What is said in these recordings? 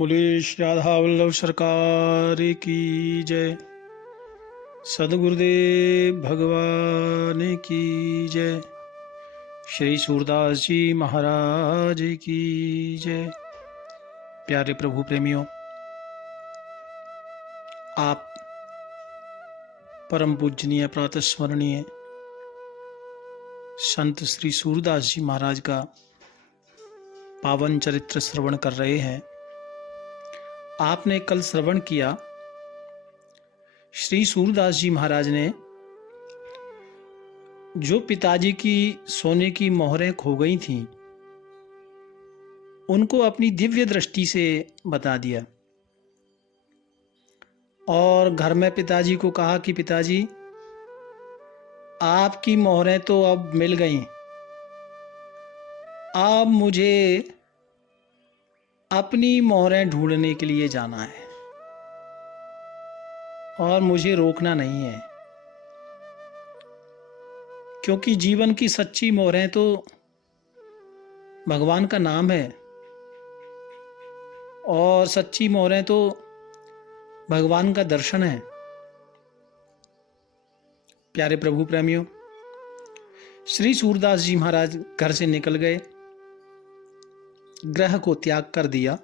बोले श्री राधा वल्लभ सरकार की जय। सदगुरुदेव भगवान की जय। श्री सूरदास जी महाराज की जय। प्यारे प्रभु प्रेमियों, आप परम पूजनीय प्रातस्मरणीय संत श्री सूरदास जी महाराज का पावन चरित्र श्रवण कर रहे हैं। आपने कल श्रवण किया, श्री सूरदास जी महाराज ने जो पिताजी की सोने की मोहरें खो गई थीं, उनको अपनी दिव्य दृष्टि से बता दिया और घर में पिताजी को कहा कि पिताजी, आपकी मोहरें तो अब मिल गईं, अब मुझे अपनी मोहरें ढूंढने के लिए जाना है और मुझे रोकना नहीं है, क्योंकि जीवन की सच्ची मोहरें तो भगवान का नाम है और सच्ची मोहरें तो भगवान का दर्शन है। प्यारे प्रभु प्रेमियों, श्री सूरदास जी महाराज घर से निकल गए, ग्रह को त्याग कर दिया।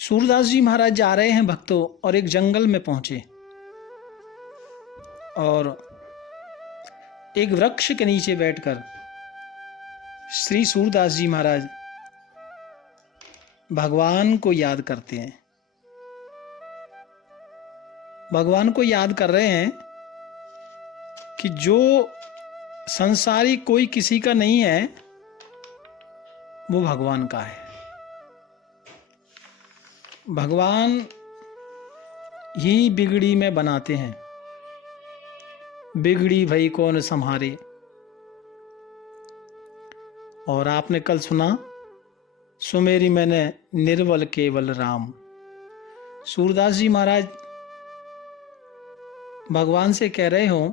सूरदास जी महाराज जा रहे हैं भक्तों, और एक जंगल में पहुंचे और एक वृक्ष के नीचे बैठकर श्री सूरदास जी महाराज भगवान को याद करते हैं। भगवान को याद कर रहे हैं कि जो संसारी कोई किसी का नहीं है, वो भगवान का है। भगवान ही बिगड़ी में बनाते हैं, बिगड़ी भई कौन संहारे। और आपने कल सुना, सुमेरी मैंने निर्बल केवल राम। सूरदास जी महाराज भगवान से कह रहे हो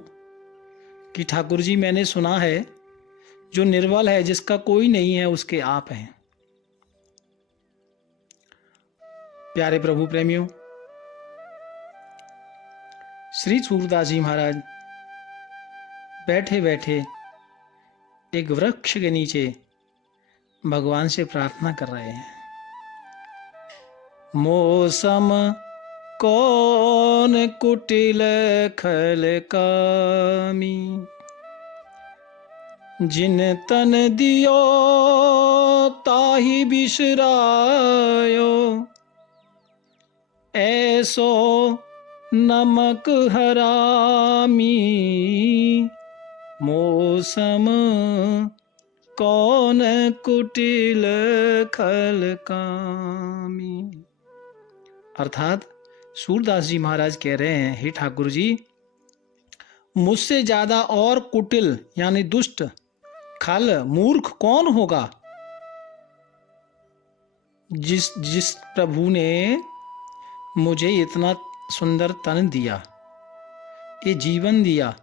कि ठाकुर जी, मैंने सुना है जो निर्बल है, जिसका कोई नहीं है, उसके आप हैं। प्यारे प्रभु प्रेमियों, श्री सूरदास जी महाराज बैठे बैठे एक वृक्ष के नीचे भगवान से प्रार्थना कर रहे हैं। मौसम कौन कुटिल खल कामी, जिन तन दियो ताहि बिसरायो, ऐसो नमक हरामी, मौसम कौन कुटिल खल कामी। अर्थात सूरदास जी महाराज कह रहे हैं, हे ठाकुर जी, मुझसे ज्यादा और कुटिल यानी दुष्ट, खल मूर्ख कौन होगा, जिस प्रभु ने मुझे इतना सुंदर तन दिया, ये जीवन दिया,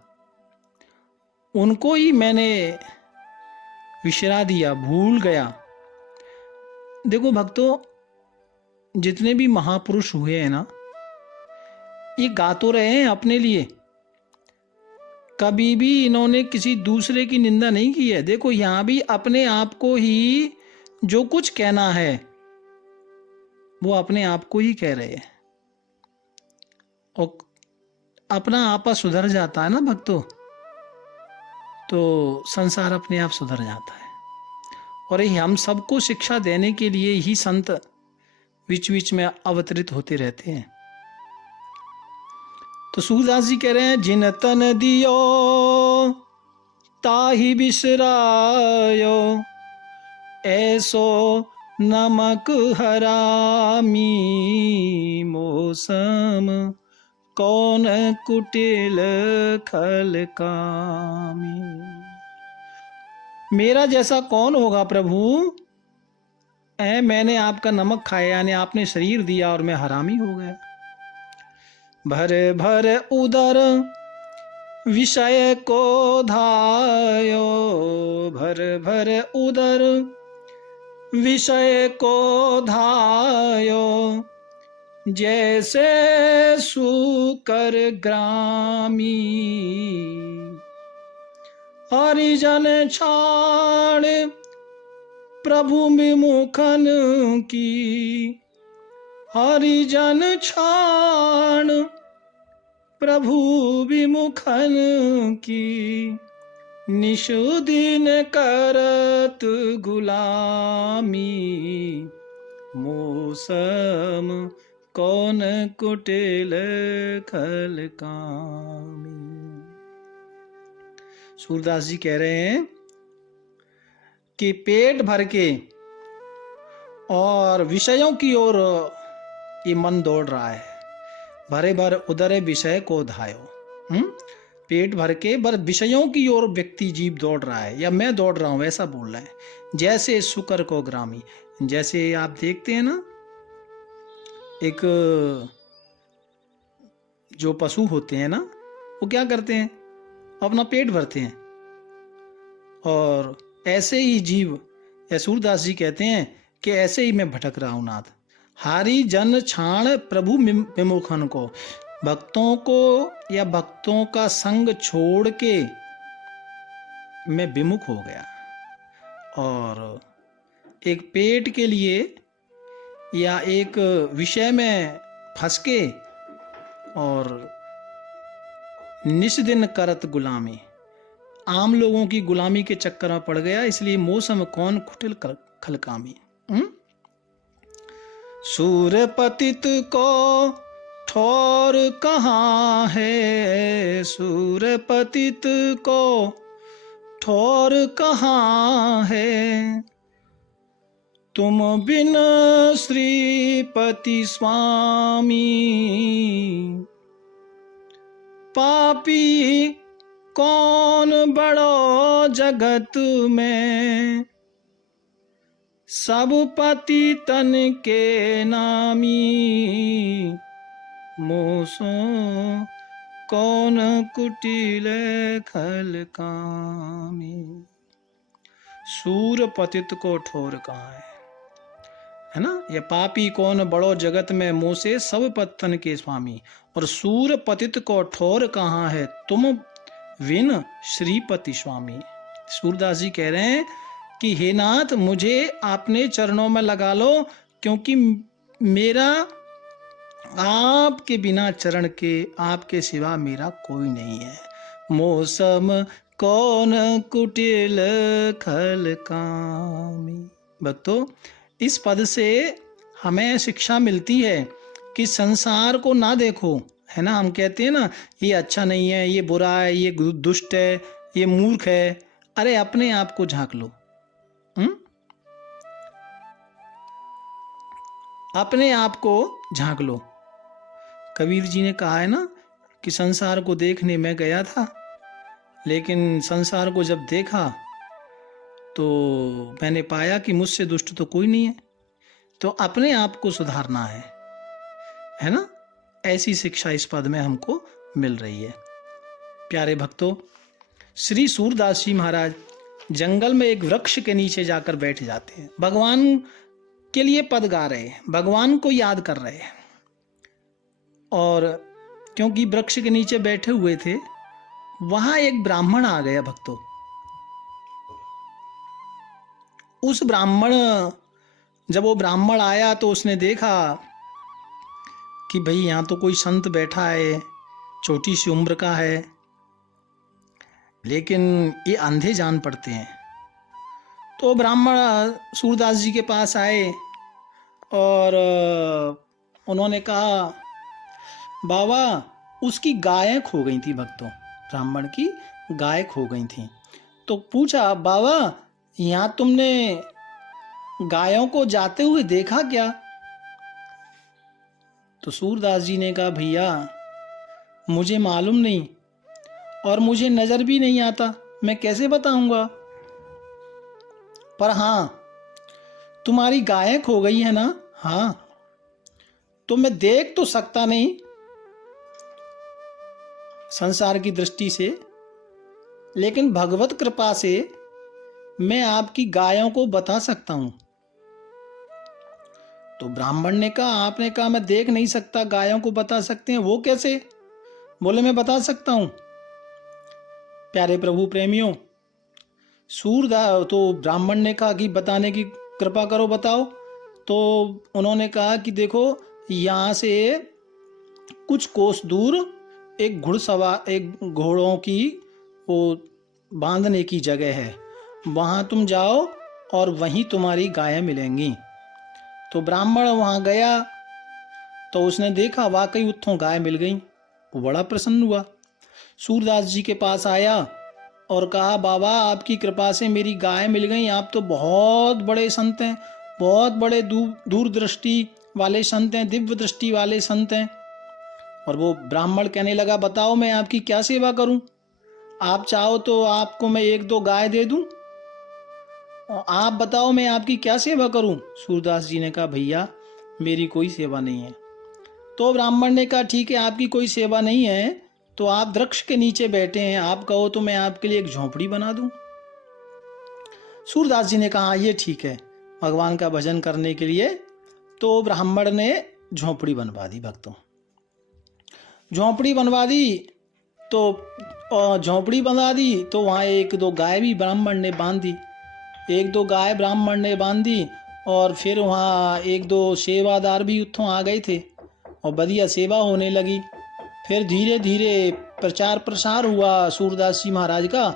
उनको ही मैंने विसरा दिया, भूल गया। देखो भक्तों, जितने भी महापुरुष हुए हैं ना, ये गा तो रहे हैं अपने लिए, कभी भी इन्होंने किसी दूसरे की निंदा नहीं की है। देखो यहां भी अपने आप को ही जो कुछ कहना है वो अपने आप को ही कह रहे हैं, और अपना आपा सुधर जाता है ना भक्तों, तो संसार अपने आप सुधर जाता है। और ये हम सबको शिक्षा देने के लिए ही संत बीच बीच में अवतरित होते रहते हैं। तो सूरदास जी कह रहे हैं, जिन तन दियो ताहि बिसरायो, ऐसो नमक हरामी, मौसम कौन कुटिल खल कामी। मेरा जैसा कौन होगा प्रभु, मैंने आपका नमक खाया, यानी आपने शरीर दिया और मैं हरामी हो गया। भर भर उदर विषय को धायो, भर भर उदर विषय को धायो, जैसे सूकर ग्रामी। हरिजन छाड़ प्रभु विमुखन की, हरिजन छाड़ प्रभु विमुखन की। निश दिन करत गुलामी, मौसम कौन कुटिल खल कामी। सूरदास जी कह रहे हैं कि पेट भर के और विषयों की ओर ये मन दौड़ रहा है। भरे भर उदरे विषय को धायो। पेट भर के भर विषयों की ओर व्यक्ति जीव दौड़ रहा है, या मैं दौड़ रहा हूं, ऐसा बोल रहा है। जैसे शुकर को ग्रामी, जैसे आप देखते हैं ना, एक जो पशु होते हैं ना, वो क्या करते हैं, अपना पेट भरते हैं। और ऐसे ही जीव, या सूरदास जी कहते हैं कि ऐसे ही मैं भटक रहा हूं नाथ। हारी जन छाण प्रभु विमुखन को, भक्तों को या भक्तों का संग छोड़ के मैं विमुख हो गया, और एक पेट के लिए या एक विषय में फंस के और निस दिन करत गुलामी, आम लोगों की गुलामी के चक्कर में पड़ गया। इसलिए मौसम कौन कुटिल खलकामी। सूर्य पतित को ठोर कहाँ है, सूर्य पतित को ठोर कहाँ है। तुम बिन श्रीपति स्वामी, पापी कौन बड़ो जगत में। सब पति तन के नामी, मोसो कौन कुटिल खल कामी। सूर पतित को ठोर कहाँ है ना। ये पापी कौन बड़ो जगत में, मोह से सब पत्तन के स्वामी। और सूर पतित को ठोर कहाँ है, तुम विन श्रीपति स्वामी। सूरदास जी कह रहे हैं कि हे नाथ, मुझे आपने चरणों में लगा लो, क्योंकि मेरा आपके बिना चरण के, आपके सिवा मेरा कोई नहीं है। मौसम कौन कुटिल खल कामी। भक्तों, इस पद से हमें शिक्षा मिलती है कि संसार को ना देखो, है ना। हम कहते हैं ना, ये अच्छा नहीं है, ये बुरा है, ये दुष्ट है, ये मूर्ख है। अरे अपने आप को झांक लो। अपने आप को झांक लो। कबीर जी ने कहा है ना कि संसार को देखने मैं गया था, लेकिन संसार को जब देखा तो मैंने पाया कि मुझसे दुष्ट तो कोई नहीं है। तो अपने आप को सुधारना है ना। ऐसी शिक्षा इस पद में हमको मिल रही है। प्यारे भक्तों, श्री सूरदास जी महाराज जंगल में एक वृक्ष के नीचे जाकर बैठ जाते हैं। भगवान के लिए पद गा रहे हैं, भगवान को याद कर रहे हैं। और क्योंकि वृक्ष के नीचे बैठे हुए थे, वहां एक ब्राह्मण आ गया भक्तों। उस ब्राह्मण, जब वो ब्राह्मण आया तो उसने देखा कि भाई यहाँ तो कोई संत बैठा है, छोटी सी उम्र का है, लेकिन ये अंधे जान पड़ते हैं। तो ब्राह्मण सूरदास जी के पास आए और उन्होंने कहा, बाबा उसकी गायें खो गई थी। भक्तों, ब्राह्मण की गाय खो गई थी। तो पूछा, बाबा यहाँ तुमने गायों को जाते हुए देखा क्या? तो सूरदास जी ने कहा, भैया मुझे मालूम नहीं और मुझे नजर भी नहीं आता, मैं कैसे बताऊंगा। पर हाँ, तुम्हारी गायें खो गई है ना? हाँ। तो मैं देख तो सकता नहीं संसार की दृष्टि से, लेकिन भगवत कृपा से मैं आपकी गायों को बता सकता हूं। तो ब्राह्मण ने कहा, आपने कहा मैं देख नहीं सकता, गायों को बता सकते हैं, वो कैसे? बोले मैं बता सकता हूं। प्यारे प्रभु प्रेमियों, तो ब्राह्मण ने कहा कि बताने की कृपा करो, बताओ। तो उन्होंने कहा कि देखो, यहाँ से कुछ कोस दूर एक घोड़ों की वो बांधने की जगह है, वहाँ तुम जाओ और वहीं तुम्हारी गायें मिलेंगी। तो ब्राह्मण वहाँ गया तो उसने देखा वाकई उत्थों गाय मिल गई। वो बड़ा प्रसन्न हुआ, सूरदास जी के पास आया और कहा, बाबा आपकी कृपा से मेरी गाय मिल गई, आप तो बहुत बड़े संत हैं, बहुत बड़े दूरदृष्टि वाले संत हैं, दिव्य दृष्टि वाले संत हैं। और वो ब्राह्मण कहने लगा, बताओ मैं आपकी क्या सेवा करूं? आप चाहो तो आपको मैं 1-2 गाय दे दूं, आप बताओ मैं आपकी क्या सेवा करूं? सूरदास जी ने कहा, भैया मेरी कोई सेवा नहीं है। तो ब्राह्मण ने कहा, ठीक है, आपकी कोई सेवा नहीं है तो आप वृक्ष के नीचे बैठे हैं, आप कहो तो मैं आपके लिए एक झोंपड़ी बना दूं। सूरदास जी ने कहा, ये ठीक है, भगवान का भजन करने के लिए। तो ब्राह्मण ने झोंपड़ी बनवा दी भक्तों, झोंपड़ी बनवा दी। तो झोंपड़ी बना दी तो वहाँ 1-2 गाय भी ब्राह्मण ने बांध दी, 1-2 गाय ब्राह्मण ने बांधी। और फिर वहाँ 1-2 सेवादार भी उत्थों आ गए थे और बढ़िया सेवा होने लगी। फिर धीरे धीरे प्रचार प्रसार हुआ सूरदास जी महाराज का,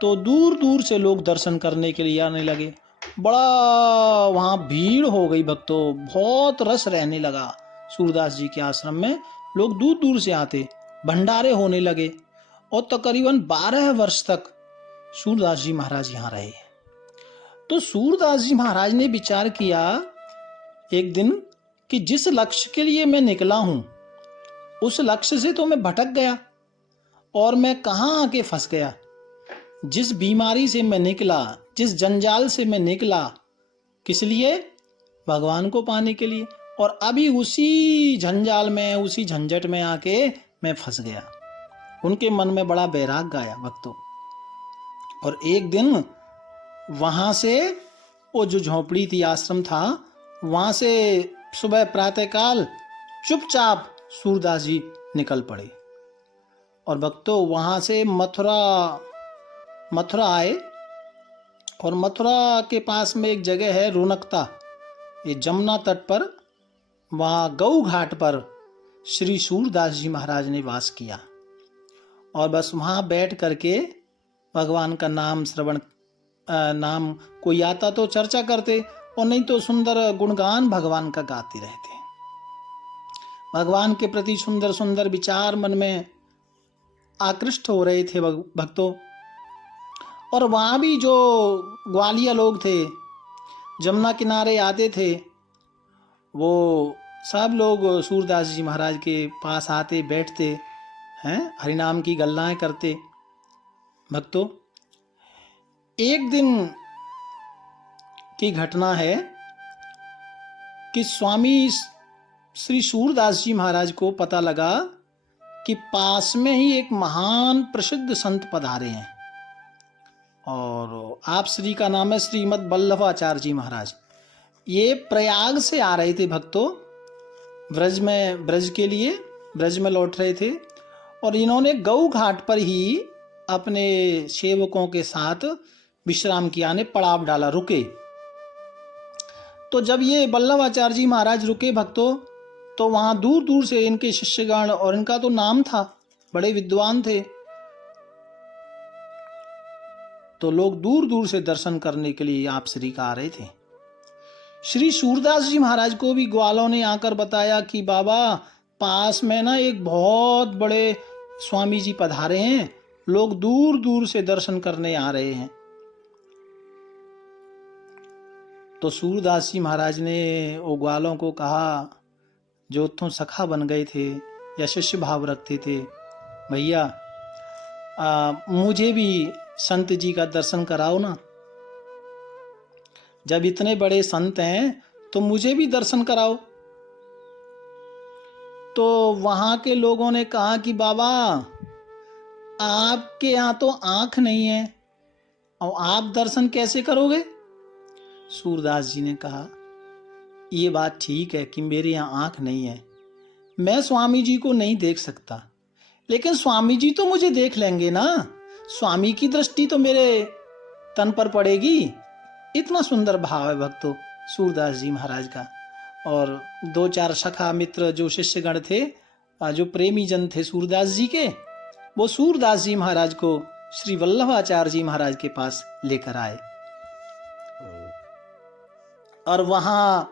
तो दूर दूर से लोग दर्शन करने के लिए आने लगे। बड़ा वहाँ भीड़ हो गई भक्तों, बहुत रस रहने लगा सूरदास जी के आश्रम में, लोग दूर दूर से आते, भंडारे होने लगे। और तकरीबन 12 वर्ष तक सूरदास जी महाराज यहाँ रहे। तो सूरदास जी महाराज ने विचार किया एक दिन कि जिस लक्ष्य के लिए मैं निकला हूं उस लक्ष्य से तो मैं भटक गया और मैं कहाँ आके फंस गया। जिस बीमारी से मैं निकला, जिस जंजाल से मैं निकला, किस लिए? भगवान को पाने के लिए। और अभी उसी जंजाल में, उसी झंझट में आके मैं फंस गया। उनके मन में बड़ा बैराग आया भक्तों। और एक दिन वहां से वो जो झोपड़ी थी, आश्रम था, वहां से सुबह प्रातःकाल चुपचाप सूरदास जी निकल पड़े। और भक्तों वहां से मथुरा आए। और मथुरा के पास में एक जगह है रोनकता, ये जमुना तट पर, वहाँ गऊ घाट पर श्री सूरदास जी महाराज ने वास किया। और बस वहाँ बैठ करके भगवान का नाम श्रवण, नाम कोई आता तो चर्चा करते और नहीं तो सुंदर गुणगान भगवान का गाते रहते। भगवान के प्रति सुंदर सुंदर विचार मन में आकृष्ट हो रहे थे भक्तों। और वहाँ भी जो ग्वालिया लोग थे, जमुना किनारे आते थे, वो सब लोग सूरदास जी महाराज के पास आते, बैठते हैं, हरिनाम की गल्लाएं करते। भक्तों एक दिन की घटना है कि स्वामी श्री सूरदास जी महाराज को पता लगा कि पास में ही एक महान प्रसिद्ध संत पधारे हैं। और आप श्री का नाम है श्रीमद् वल्लभाचार्य जी महाराज। ये प्रयाग से आ रहे थे भक्तों, ब्रज में लौट रहे थे। और इन्होंने गऊ घाट पर ही अपने सेवकों के साथ विश्राम किया, ने पड़ाव डाला, रुके। तो जब ये वल्लभाचार्य जी महाराज रुके भक्तों, तो वहां दूर दूर से इनके शिष्यगण, और इनका तो नाम था, बड़े विद्वान थे, तो लोग दूर दूर से दर्शन करने के लिए आप श्री का आ रहे थे। श्री सूरदास जी महाराज को भी ग्वालों ने आकर बताया कि बाबा पास में ना एक बहुत बड़े स्वामी जी पधारे हैं, लोग दूर दूर से दर्शन करने आ रहे हैं। तो सूरदास जी महाराज ने वो ग्वालों को कहा, जो उत्थों सखा बन गए थे या शिष्य भाव रखते थे, भैया मुझे भी संत जी का दर्शन कराओ ना। जब इतने बड़े संत हैं तो मुझे भी दर्शन कराओ। तो वहां के लोगों ने कहा कि बाबा आपके यहाँ तो आंख नहीं है और आप दर्शन कैसे करोगे? सूरदास जी ने कहा, ये बात ठीक है कि मेरे यहाँ आँख नहीं है, मैं स्वामी जी को नहीं देख सकता, लेकिन स्वामी जी तो मुझे देख लेंगे ना, स्वामी की दृष्टि तो मेरे तन पर पड़ेगी। इतना सुंदर भाव है भक्तों सूरदास जी महाराज का। और दो चार सखा मित्र जो शिष्यगण थे, जो प्रेमी जन थे सूरदास जी के, वो सूरदास जी महाराज को श्री वल्लभाचार्य जी महाराज के पास लेकर आए। और वहां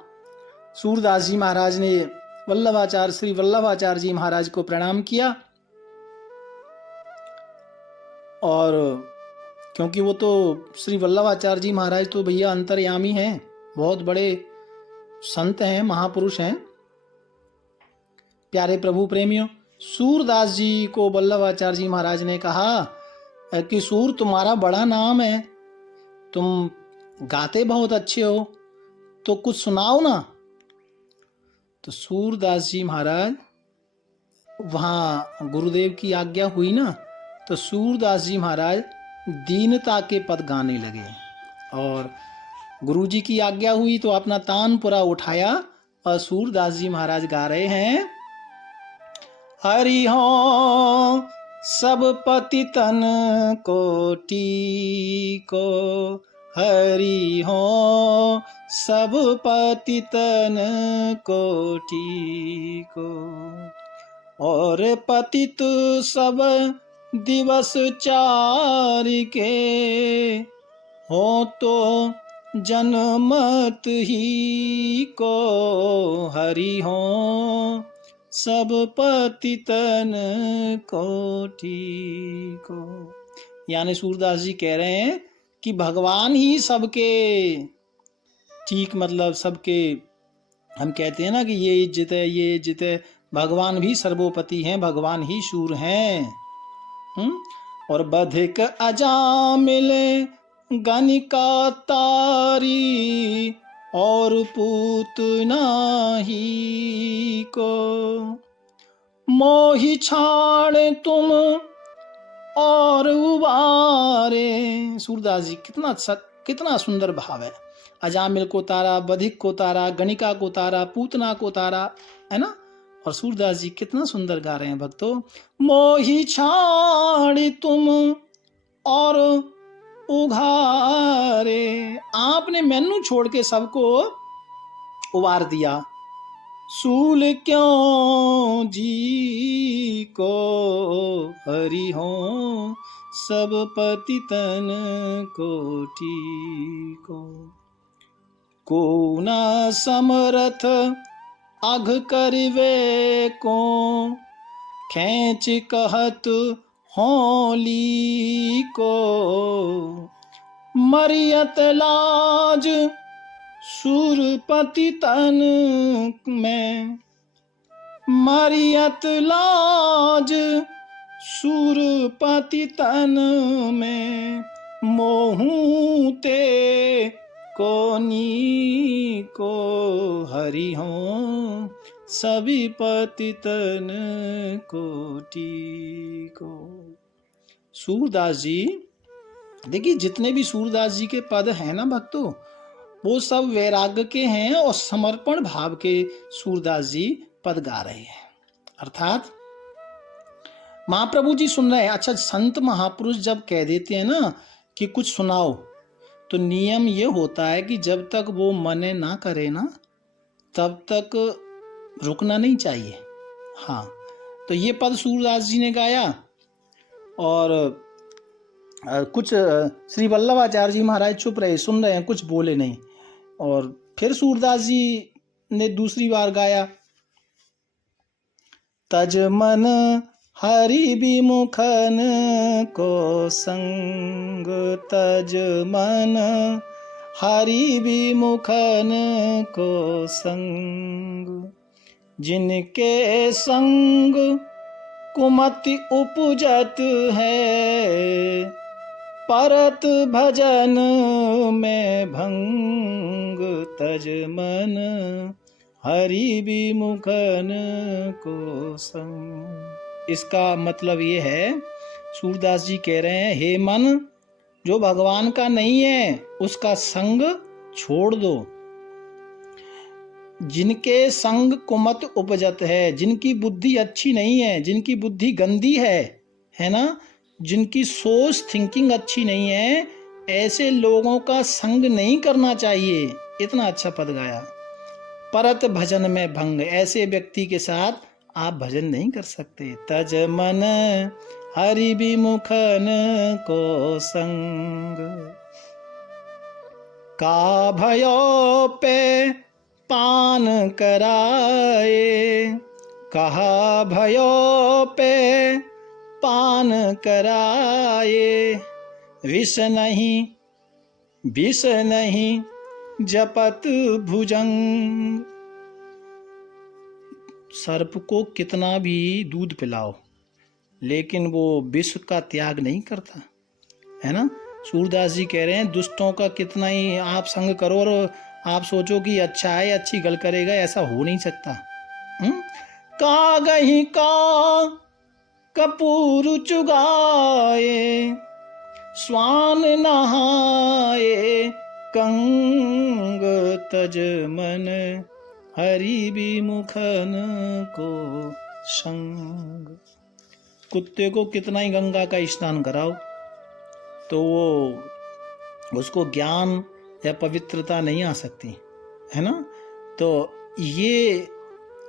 सूरदास जी महाराज ने श्री वल्लभाचार्य जी महाराज को प्रणाम किया। और क्योंकि वो तो श्री वल्लभाचार्य जी महाराज तो भैया अंतर्यामी हैं, बहुत बड़े संत हैं, महापुरुष हैं। प्यारे प्रभु प्रेमियों, सूरदास जी को वल्लभाचार्य जी महाराज ने कहा कि सूर, तुम्हारा बड़ा नाम है, तुम गाते बहुत अच्छे हो, तो कुछ सुनाओ ना। तो सूरदास जी महाराज, वहाँ गुरुदेव की आज्ञा हुई ना, तो सूरदास जी महाराज दीनता के पद गाने लगे। और गुरु जी की आज्ञा हुई तो अपना तानपुरा उठाया और सूरदास जी महाराज गा रहे हैं, हरि हो सब पतितन कोटि को, हरि हो सब पतितन कोटि को, और पतित सब दिवस चार के, हो तो जनमत ही को, हरि हो सब पतितन कोटि को। यानी सूरदास जी कह रहे हैं कि भगवान ही सबके ठीक, मतलब सबके, हम कहते हैं ना कि ये इज्जत है, ये इज्जत है, भगवान भी सर्वोपति हैं, भगवान ही शूर हैं। और बधिक अजामिल गणिका तारी, और पूतना ही को, मोहि छाड़ तुम और उबारे। सूरदास जी कितना सुंदर भाव है। अजामिल को तारा, बधिक को तारा, गणिका को तारा, पूतना को तारा, है ना। और सूरदास जी कितना सुंदर गा रहे हैं भक्तों, मोहि छाड़ तुम और उघारे, आपने मैनू छोड़ के सबको उबार दिया। सूल क्यों जी को, हरि हो सब पतितन कोटि को, को न समरथ अघ करवे को, खेच कहत होली को, मरियत लाज सुरपति तन में, मरियत लाज सुरपति तन में, मोहू ते कोनी को, हरि हो सभी पतितन कोटि को। सूरदास जी, देखिए जितने भी सूरदास जी के पद हैं ना भक्तों, वो सब वैराग्य के हैं और समर्पण भाव के सूरदास जी पद गा रहे हैं। अर्थात महाप्रभु जी सुन रहे हैं। अच्छा, संत महापुरुष जब कह देते हैं ना कि कुछ सुनाओ, तो नियम ये होता है कि जब तक वो मने ना करे ना, तब तक रुकना नहीं चाहिए। हाँ, तो ये पद सूरदास जी ने गाया। और कुछ श्री वल्लभाचार्य जी महाराज चुप रहे, सुन रहे हैं, कुछ बोले नहीं। और फिर सूरदास जी ने दूसरी बार गाया, तज मन हरि विमुखन को संग, तज मन हरि विमुखन को संग, जिनके संग कुमति उपजत है, परत भजन में भंग, तज मन हरि विमुखन को संग। इसका मतलब ये है, सूरदास जी कह रहे हैं, हे मन, जो भगवान का नहीं है उसका संग छोड़ दो। जिनके संग कुमत उपजत है, जिनकी बुद्धि अच्छी नहीं है, जिनकी बुद्धि गंदी है ना, जिनकी सोच थिंकिंग अच्छी नहीं है, ऐसे लोगों का संग नहीं करना चाहिए। इतना अच्छा पद गाया। परत भजन में भंग, ऐसे व्यक्ति के साथ आप भजन नहीं कर सकते। तज मन हरि विमुखन को संग, का भयो पे पान कराए, कहा भयो पे पान कराए, विष नहीं जपत भुजंग। सर्प को कितना भी दूध पिलाओ लेकिन वो विष का त्याग नहीं करता, है ना। सूरदास जी कह रहे हैं दुष्टों का कितना ही आप संग करो और आप सोचो कि अच्छा है, अच्छी गल करेगा, ऐसा हो नहीं सकता। कागही का कपूर चुगाए, स्वान नहाए कंग, तज मन हरि विमुखन को संग। कुत्ते को कितना ही गंगा का स्नान कराओ तो वो उसको ज्ञान या पवित्रता नहीं आ सकती, है ना। तो ये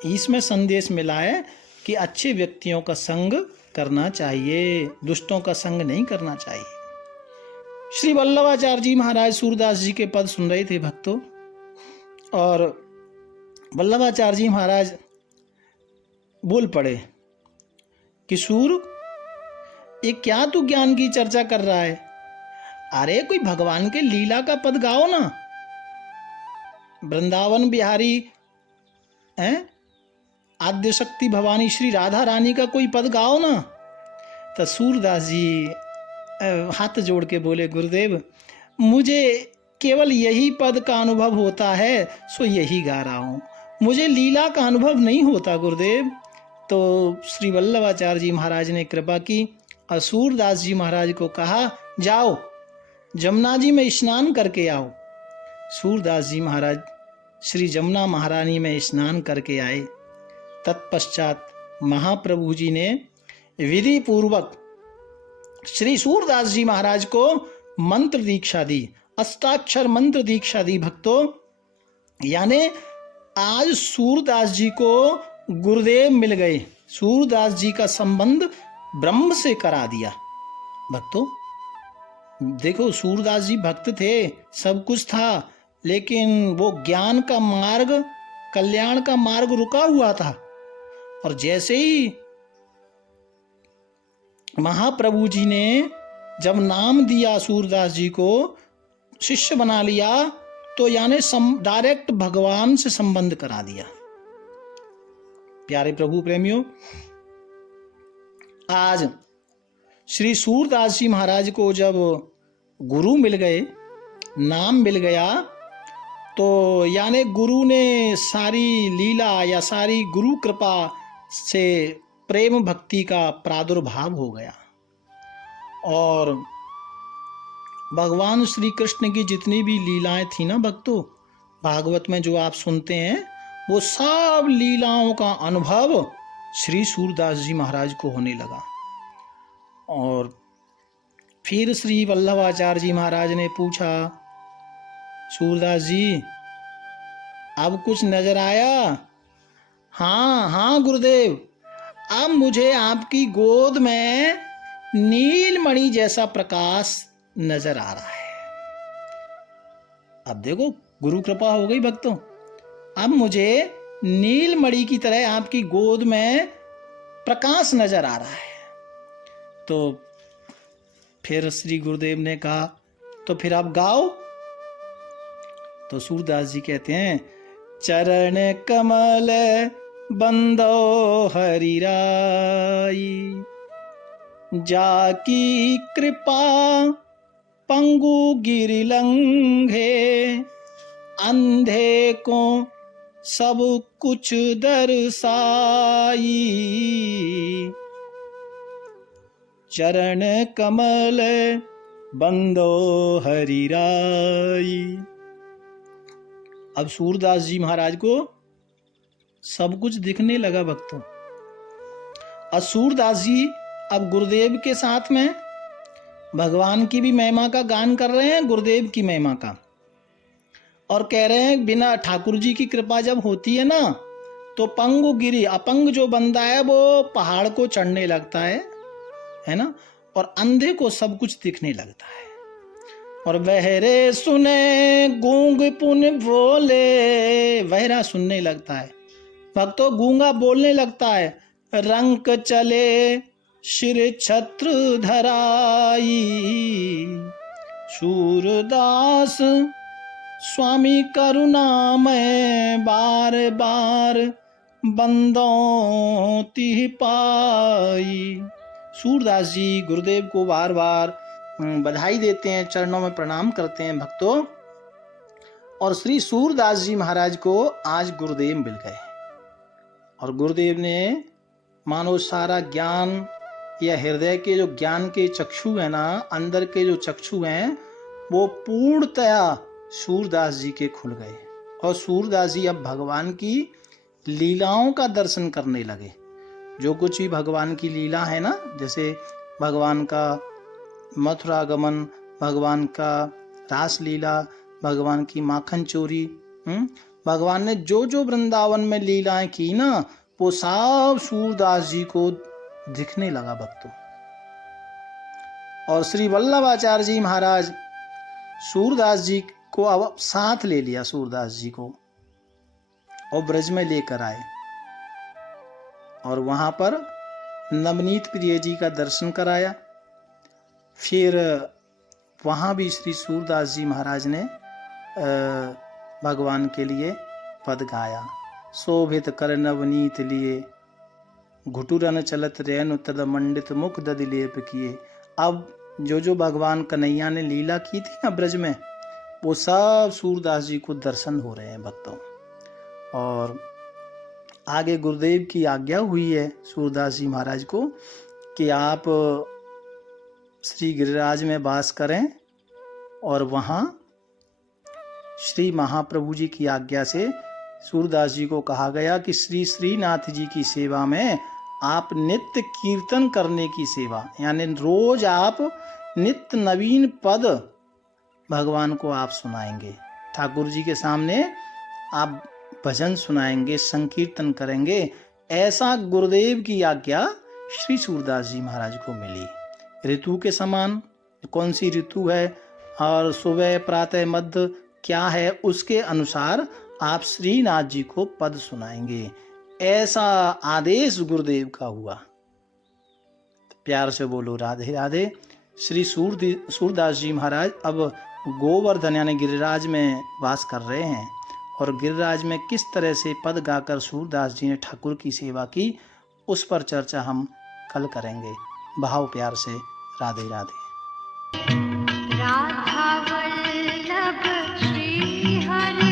इसमें संदेश मिला है कि अच्छे व्यक्तियों का संग करना चाहिए, दुष्टों का संग नहीं करना चाहिए। श्री वल्लभाचार्य जी महाराज सूरदास जी के पद सुन रहे थे भक्तों, और वल्लभाचार्य जी महाराज बोल पड़े कि सूर, ये क्या तू ज्ञान की चर्चा कर रहा है? अरे कोई भगवान के लीला का पद गाओ ना, वृंदावन बिहारी हैं, आद्य शक्ति भवानी श्री राधा रानी का कोई पद गाओ ना। तो सूरदास जी हाथ जोड़ के बोले, गुरुदेव मुझे केवल यही पद का अनुभव होता है, सो यही गा रहा हूँ, मुझे लीला का अनुभव नहीं होता गुरुदेव। तो श्री वल्लभाचार्य जी महाराज ने कृपा की और सूरदास जी महाराज को कहा, जाओ जमुना जी में स्नान करके आओ। सूरदास जी महाराज श्री जमुना महारानी में स्नान करके आए। तत्पश्चात महाप्रभु जी ने विधि पूर्वक श्री सूरदास जी महाराज को मंत्र दीक्षा दी, अष्टाक्षर मंत्र दीक्षा दी भक्तों। यानी आज सूरदास जी को गुरुदेव मिल गए, सूरदास जी का संबंध ब्रह्म से करा दिया भक्तों। देखो सूरदास जी भक्त थे, सब कुछ था, लेकिन वो ज्ञान का मार्ग, कल्याण का मार्ग रुका हुआ था। और जैसे ही महाप्रभु जी ने जब नाम दिया सूरदास जी को, शिष्य बना लिया, तो यानी डायरेक्ट भगवान से संबंध करा दिया। प्यारे प्रभु प्रेमियों, आज श्री सूरदास जी महाराज को जब गुरु मिल गए, नाम मिल गया, तो यानी गुरु ने सारी लीला या सारी गुरु कृपा से प्रेम भक्ति का प्रादुर्भाव हो गया। और भगवान श्री कृष्ण की जितनी भी लीलाएं थी ना भक्तों, भागवत में जो आप सुनते हैं, वो सब लीलाओं का अनुभव श्री सूरदास जी महाराज को होने लगा। और फिर श्री वल्लभाचार्य जी महाराज ने पूछा, सूरदास जी अब कुछ नजर आया? हाँ हाँ गुरुदेव, अब मुझे आपकी गोद में नीलमणि जैसा प्रकाश नजर आ रहा है। अब देखो गुरु कृपा हो गई भक्तों, अब मुझे नीलमणि की तरह आपकी गोद में प्रकाश नजर आ रहा है। तो फिर श्री गुरुदेव ने कहा, तो फिर आप गाओ। तो सूरदास जी कहते हैं, चरण कमल बंदो हरि राई, जाकी कृपा पंगु गिरि लंघे, अंधे को सब कुछ दर्शाई, चरण कमल बंदो हरि राई। अब सूरदास जी महाराज को सब कुछ दिखने लगा भक्तों। और सूरदास जी अब गुरुदेव के साथ में भगवान की भी महिमा का गान कर रहे हैं, गुरुदेव की महिमा का, और कह रहे हैं बिना ठाकुर जी की कृपा जब होती है ना तो पंगु गिरी, अपंग जो बंदा है वो पहाड़ को चढ़ने लगता है ना, और अंधे को सब कुछ दिखने लगता है। और बहरे सुने गूंग पुन बोले, बहरा सुनने लगता है भक्तों, गूंगा बोलने लगता है। रंक चले शिर छत्र धराई, सूरदास स्वामी करुणामय, बार बार बंदों तिह पाई। सूरदास जी गुरुदेव को बार बार बधाई देते हैं, चरणों में प्रणाम करते हैं भक्तों। और श्री सूरदास जी महाराज को आज गुरुदेव मिल गए, और गुरुदेव ने मानो सारा ज्ञान या हृदय के जो ज्ञान के चक्षु है ना, अंदर के जो चक्षु हैं, वो पूर्णतया सूरदास जी के खुल गए। और सूरदास जी अब भगवान की लीलाओं का दर्शन करने लगे। जो कुछ भी भगवान की लीला है ना, जैसे भगवान का मथुरा गमन, भगवान का रास लीला, भगवान की माखन चोरी, भगवान ने जो जो वृंदावन में लीलाएं की ना, वो सब सूरदास जी को दिखने लगा भक्तों। और श्री वल्लभाचार्य जी महाराज सूरदास जी को अब साथ ले लिया, सूरदास जी को, और ब्रज में लेकर आए, और वहां पर नवनीत प्रिय जी का दर्शन कराया। फिर वहाँ भी श्री सूरदास जी महाराज ने भगवान के लिए पद गाया। शोभित कर नवनीत लिए, घुटुरन चलत रेनु तद मंडित मुख ददिलेप किए। अब जो जो भगवान कन्हैया ने लीला की थी ना ब्रज में, वो सब सूरदास जी को दर्शन हो रहे हैं भक्तों। और आगे गुरुदेव की आज्ञा हुई है सूरदास जी महाराज को कि आप श्री गिरिराज में वास करें, और वहाँ श्री महाप्रभु जी की आज्ञा से सूरदास जी को कहा गया कि श्री श्रीनाथ जी की सेवा में आप नित्य कीर्तन करने की सेवा, यानी रोज आप नित्य नवीन पद भगवान को आप सुनाएंगे, ठाकुर जी के सामने आप भजन सुनाएंगे, संकीर्तन करेंगे। ऐसा गुरुदेव की आज्ञा श्री सूरदास जी महाराज को मिली। ऋतु के समान, कौन सी ऋतु है और सुबह प्रातः मध्य क्या है, उसके अनुसार आप श्रीनाथ जी को पद सुनाएंगे, ऐसा आदेश गुरुदेव का हुआ। प्यार से बोलो राधे राधे। श्री सूरदास जी महाराज अब गोवर्धन यानी गिरिराज में वास कर रहे हैं, और गिरिराज में किस तरह से पद गाकर सूरदास जी ने ठाकुर की सेवा की, उस पर चर्चा हम कल करेंगे। भाव प्यार से राधे राधे। राधा वल्लभ श्री हरि